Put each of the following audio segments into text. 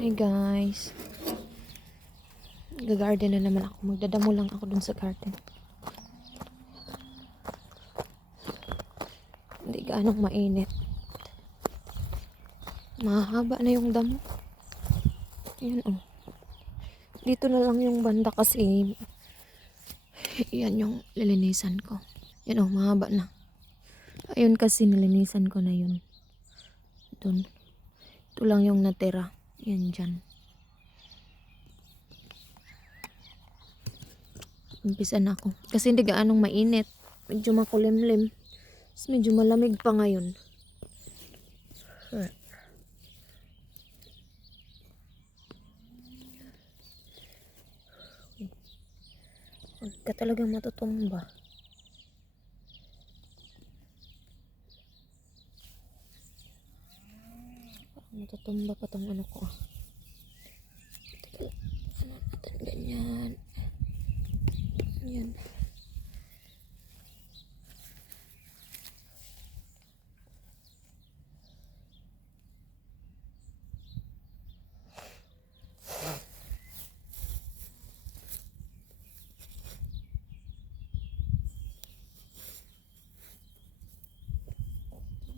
Hi guys. Gagarden na naman ako. Magdadamo lang ako dun sa garden. Hindi gaanong mainit. Mahaba na yung damo. Yan oh. Dito na lang yung banda kasi yan yung lilinisan ko. Yan oh, mahaba na. Ayun kasi nilinisan ko na yun. Dun. Ito lang yung natira. Yan dyan. Umpisa na ako. Kasi hindi gaanong mainit. Medyo makulimlim. Tapos medyo malamig pa ngayon. Huwag ka talagang matutumba. Matutumba pa tong ano ko. ah. Ano natin ganyan. Yan.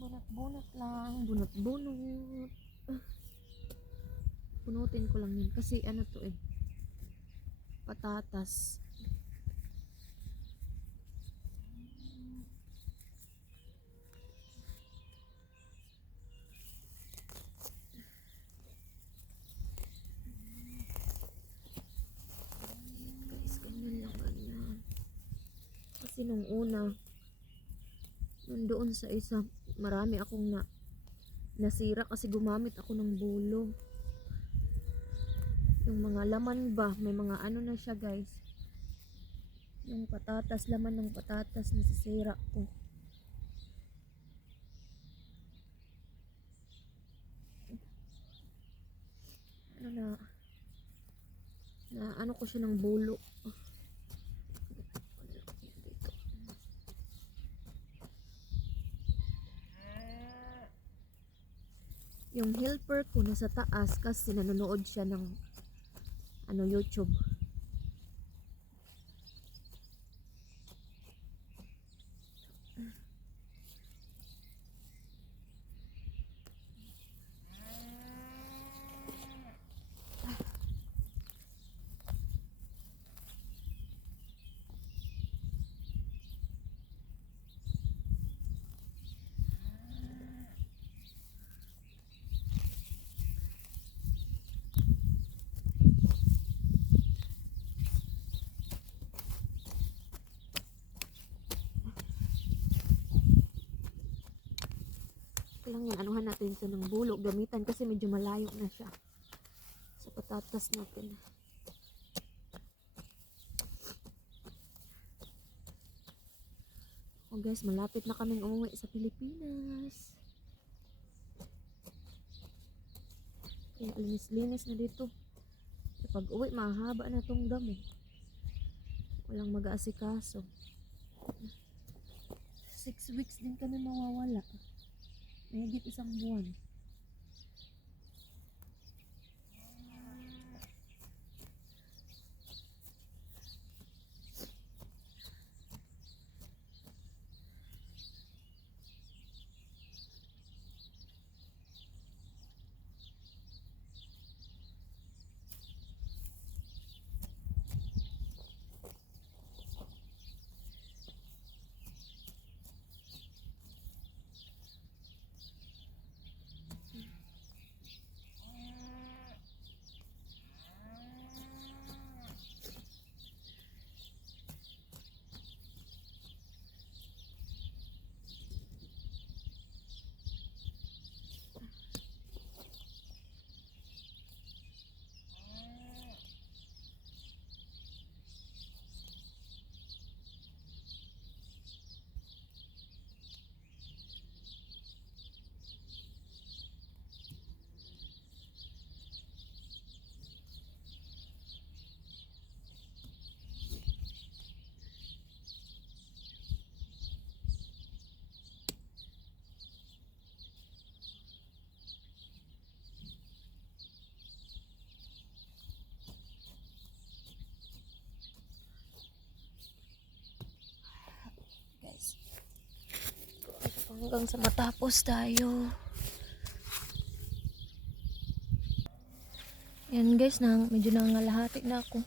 Bunot-bunot lang. Bunot-bunot. Punutin ko lang yun. Kasi ano to eh. Patatas. Ganyan. Kasi nung una, nung doon sa isa, marami akong na nasira kasi gumamit ako ng bulo. Yung mga laman ba, may mga ano na siya guys. Yung patatas, laman ng patatas nasisira ko. Ano na, na ano ko siya ng bulo. Yung helper ko nasa taas kasi nanonood siya ng ano YouTube. Kailangan yan, anuhan natin ito ng bulog, gamitan kasi medyo malayo na siya. Sa patatas natin. Oh guys, malapit na kaming umuwi sa Pilipinas. Kaya linis-linis na dito. Pag uwi, mahaba na tong damo. Walang mag-aasikaso. Six weeks din kami mawawala. Mahigit isang buwan. Hanggang sa matapos tayo. Yan guys, nang, medyo nangalahati na ako.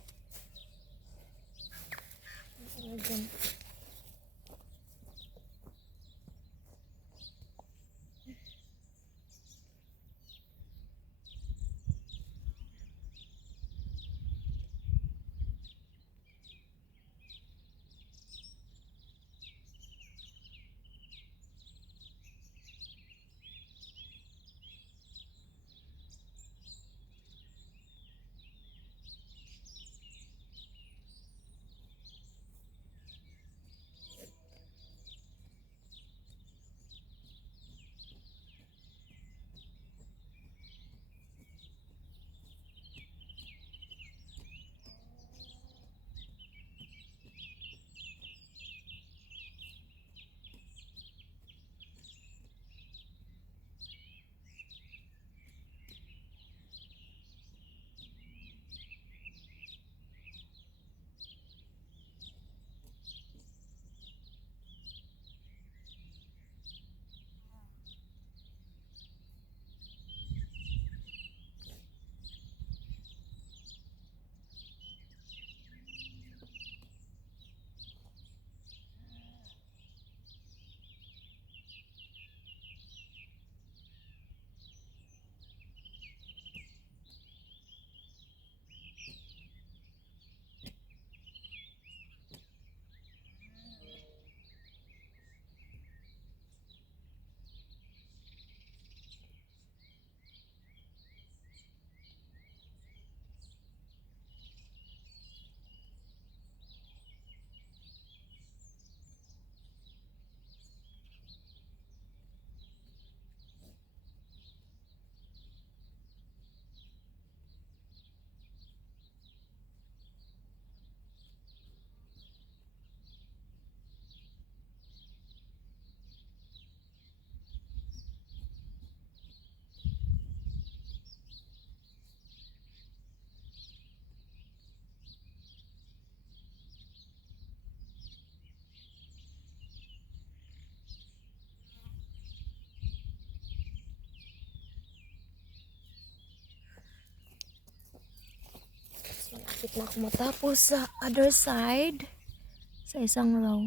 Malapit na ako matapos sa other side. Sa isang row.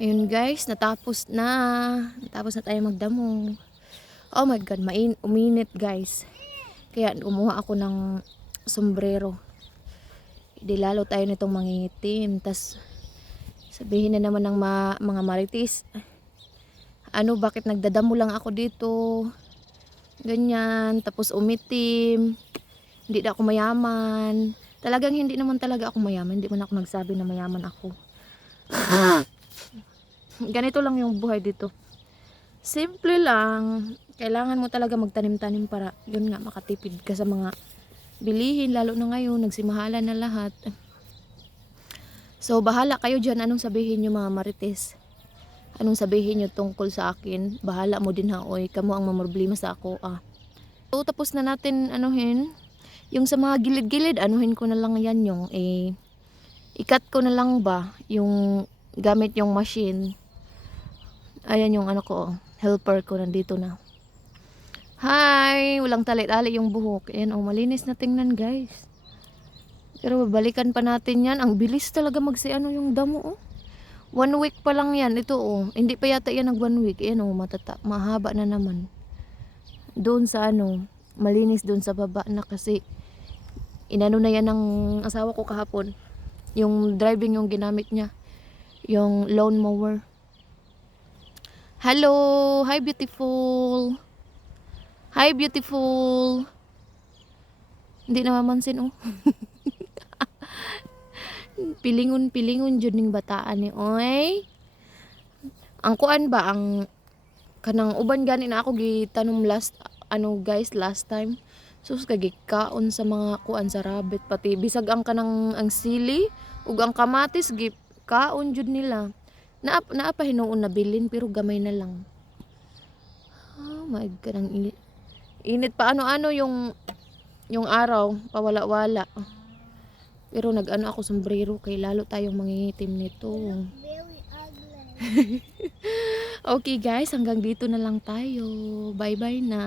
Ayun guys, natapos na. Natapos na tayo magdamo. Oh my god, main uminit guys. Kaya umuha ako ng sombrero. Hindi lalo tayo nitong mangingitim. Tapos sabihin na naman ng ma- mga maritis. Ano, bakit nagdadamo lang ako dito? Ganyan. Tapos umitim hindi na ako mayaman. Talagang hindi naman talaga ako mayaman. Hindi man ako nagsabi na mayaman ako. Ganito lang yung buhay dito. Simple lang. Kailangan mo talaga magtanim-tanim para yun nga makatipid ka sa mga bilihin. Lalo na ngayon, nagsimahalan na lahat. So, bahala kayo dyan. Anong sabihin nyo mga marites? Anong sabihin nyo tungkol sa akin? Bahala mo din ha, oy. Kamu ang mamroblema sa ako, ah. So, tapos na natin, anuhin, yung sa mga gilid-gilid, anuhin ko na lang yan yung eh, ikat ko na lang ba yung gamit yung machine. Ayan yung ano ko, helper ko nandito na. Hi! Walang tali-tali yung buhok. Ayan, oh, malinis na tingnan guys. Pero balikan pa natin yan. Ang bilis talaga magsi ano yung damo, oh. One week pa lang yan. Ito, oh. Hindi pa yata yan nag one week. Ayan, oh, matata mahaba na naman. Doon sa ano, malinis doon sa baba na kasi inano na yan ng asawa ko kahapon. Yung driving yung ginamit niya. Yung lawn mower. Hello! Hi beautiful! Hi beautiful! Hindi na mamansin oh. pilingon pilingon jud ning bataan ni oy. Ang kuan ba ang kanang uban gani na ako gitanom last ano guys last time sus kay kaon sa mga kuan sa rabbit pati. Bisag ang kanang ang sili ug ang kamatis gi kaon jud nila. Naa naa pa hinuon na bilin pero gamay na lang. Oh my god ang init, init pa. Ano ano yung yung araw pawala-wala. Pero nag-ano ako sombrero kay lalo tayong mangingitim nito. Okay guys, hanggang dito na lang tayo. Bye-bye na.